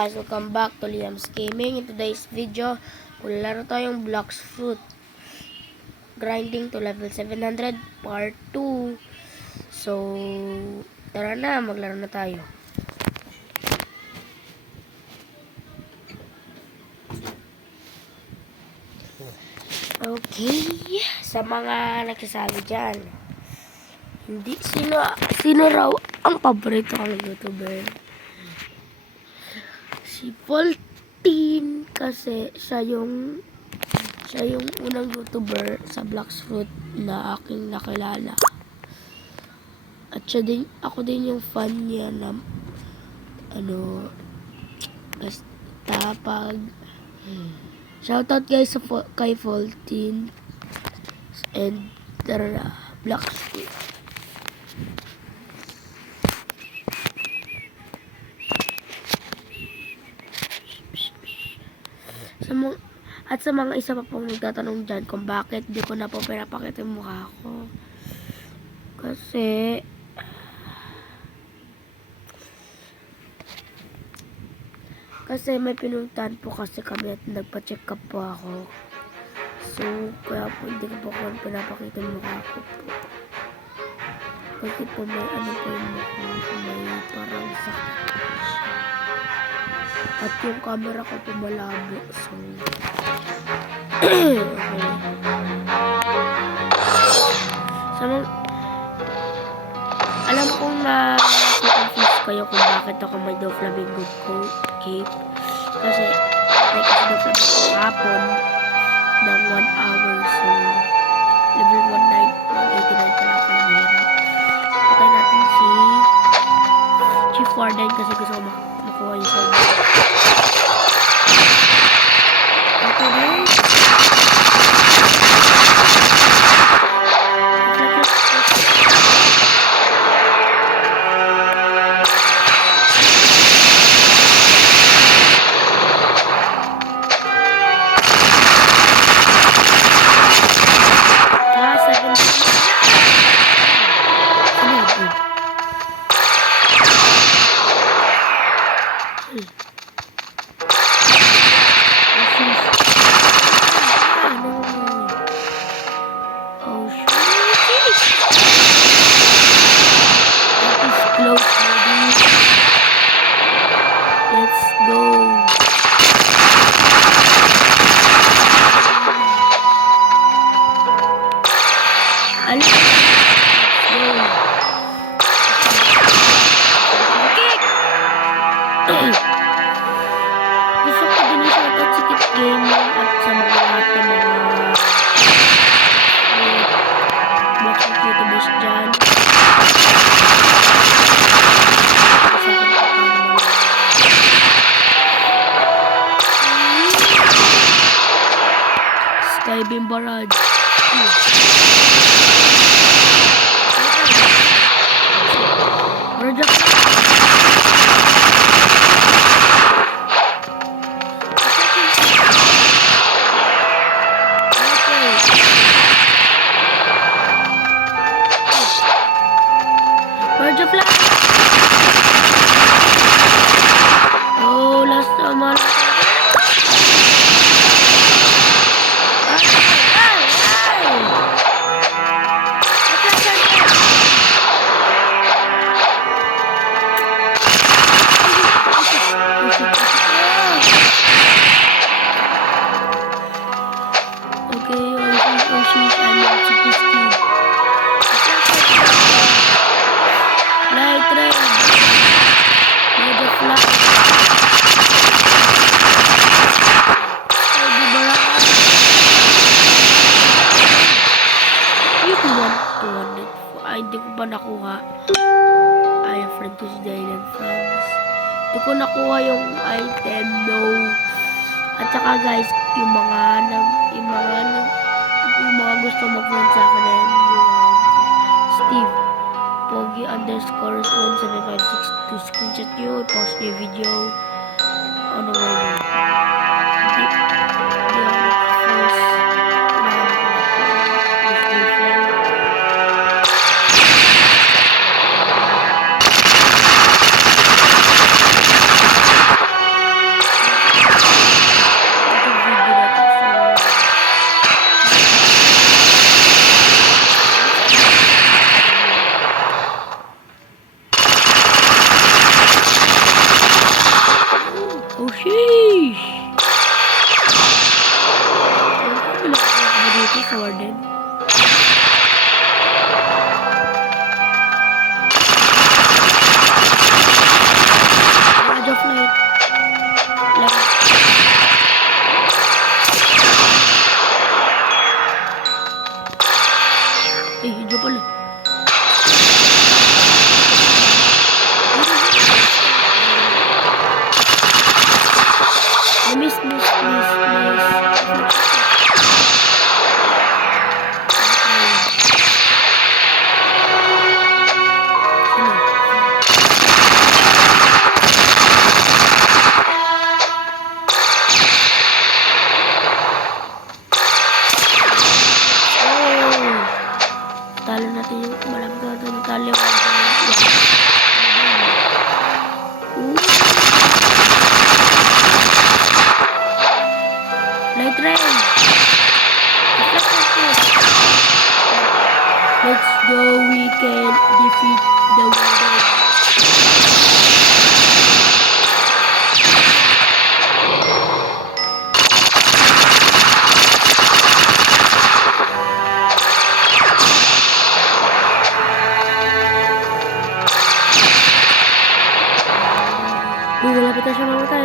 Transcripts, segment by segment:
Guys, welcome back to Liam's Gaming. In today's video, laro tayong Blox Fruit grinding to level 700 part 2. So, tara na, maglaro na tayo. Okay, sa mga nagsasabi dyan, hindi sino raw ang paborito kong YouTuber? Si Voltin, kasi siya yung unang YouTuber sa Blox Fruit na aking nakilala. At ako din yung fan niya na basta pag shoutout guys kay Voltin and tara, Blox Fruit. Sa mga isa pa pong nagtatanong dyan kung bakit di ko na po pinapakita yung mukha ko. Kasi may pinuntahan po kasi kami at nagpa-check up po ako. So, kaya po hindi ko po pinapakita yung mukha ko po. Kasi po may po yung mukha ko, may parang sakit siya. At yung camera ko po malabo. So, okay. Alam kong confuse kayo kung bakit ako may Doflamingo cape. Kasi may Doflamingo hapon ng 1 hour. So, level 189 pala ako yung mahirap. Patay natin si Chief Warden kasi gusto ko makuha yung sound. Okay guys. Gusto ko din i-shoutout si Kit Gaming at sa mga lahat ng mga Blox Fruit YouTubers dyan. Skybeam Barrage. Project Flash. Oh, last naman. Hindi ko pa nakuha. Ay, friend ko si Dylan Franz. Hindi ko nakuha yung item, no. At saka guys, yung mga gusto mag-friend sa akin na yung Steve Pogi _1756 screenshot nyo, post nyo yung video. Ano ba yun?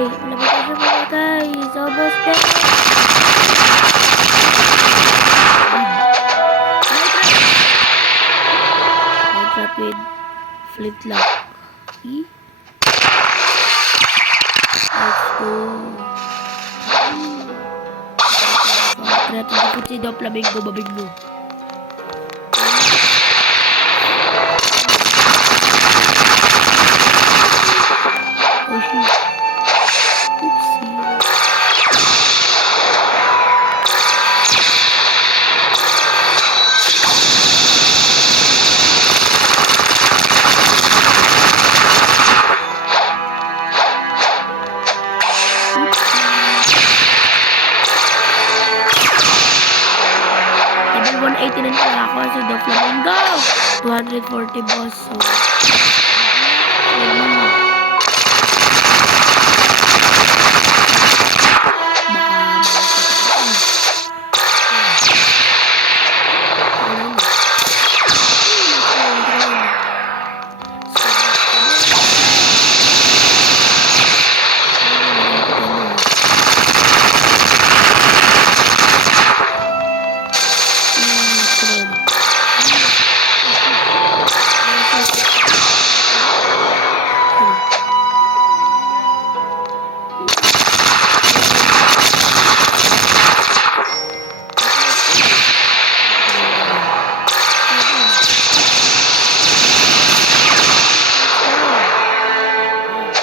Malapit na siya mamatay. Sobos na. Headshot with flintlock. See? Let's go. Try to put si Doflamingo, babingo. Oh shoot. Oopsie. Level 189 pala ako sa Doflamingo. 240 boss. So,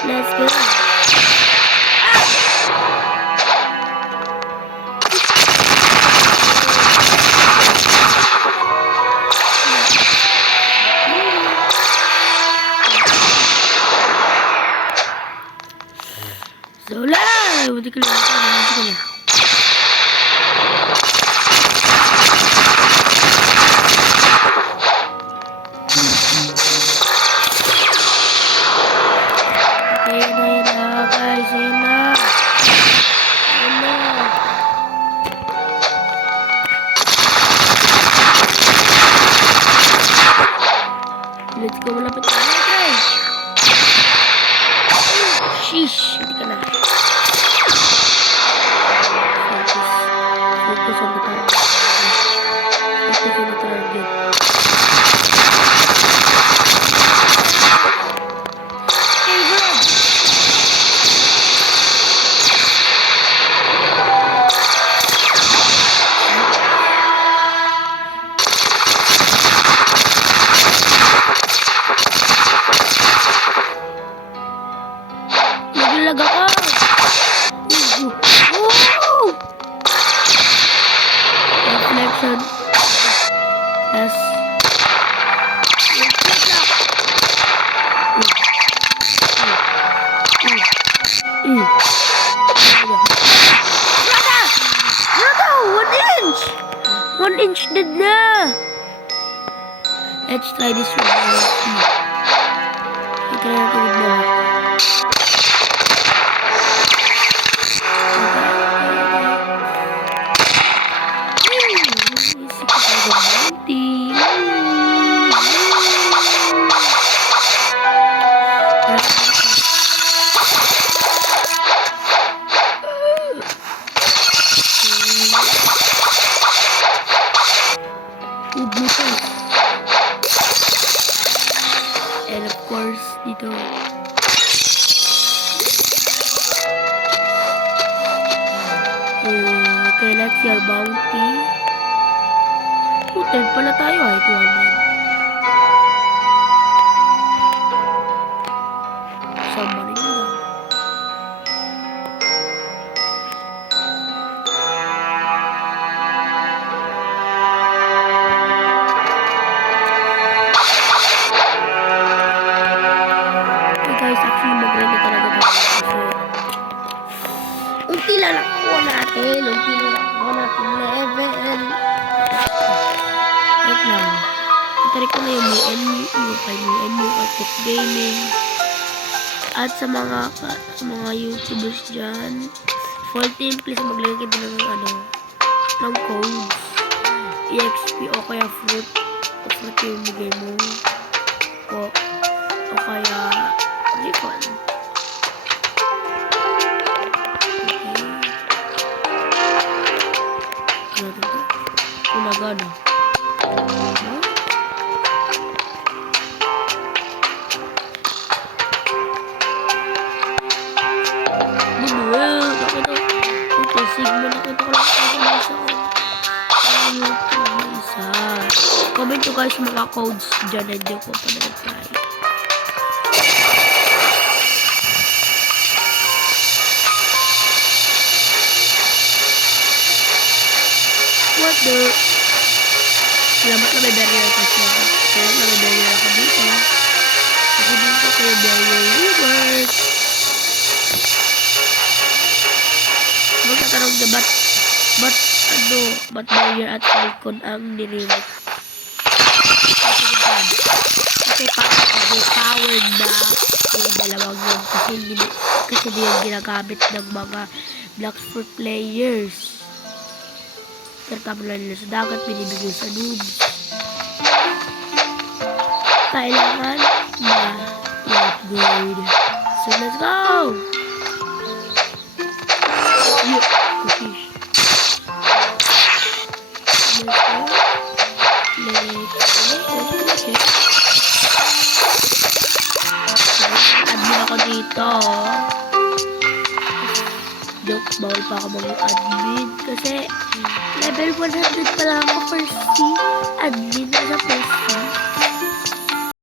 let's go. Zola! Buti ka lang. Ayun na guys, ayun na. Ayun na. Let's go, malapit na guys. Sheesh, hindi ka na. Focus on the target. Focus on the target. Hey bro! Naglalag ako! Woo! Reflection. Yes. Brother! 1 inch! 1 inch dead na! Let's try this one. Ito na natin na. And of course, dito. Okay, let's see our bounty. Oh, third pala tayo ay 200. Submarine na. Guys, actually mag-grind na talaga ito kasi unti lang nakuha natin level. Wait lang, itarik ko na yung MU at Tip Gaming at sa mga YouTubers dyan. 14, please maglagay kayo ng codes EXP o kaya fruit yung bigay mo o kaya refund. gumagana. Manuel, nakita ko. Sigma, nakita ko lang sa YouTube isa. Comment to guys mga codes dyan. Hindi ko pa na-reply. What the? Salamat na may barrier kasi. Salamat na may barrier ako dito. Kasi dito kayo barrier viewers. Magtatanong na ba't barrier at Falcon ang nililit? Kasi powered na yung dalawang yun. Kasi di yung ginagamit ng mga Blackfoot players. Tertama nila sa dagat, binibigay sa noobs. Kailangan na i-upgrade. So, let's go! Yeah, fish. Let's go. Admin ako dito. Joke, bawal pa ako mag-admin kasi level 100 pa lang ako first C. Admin na sa first C.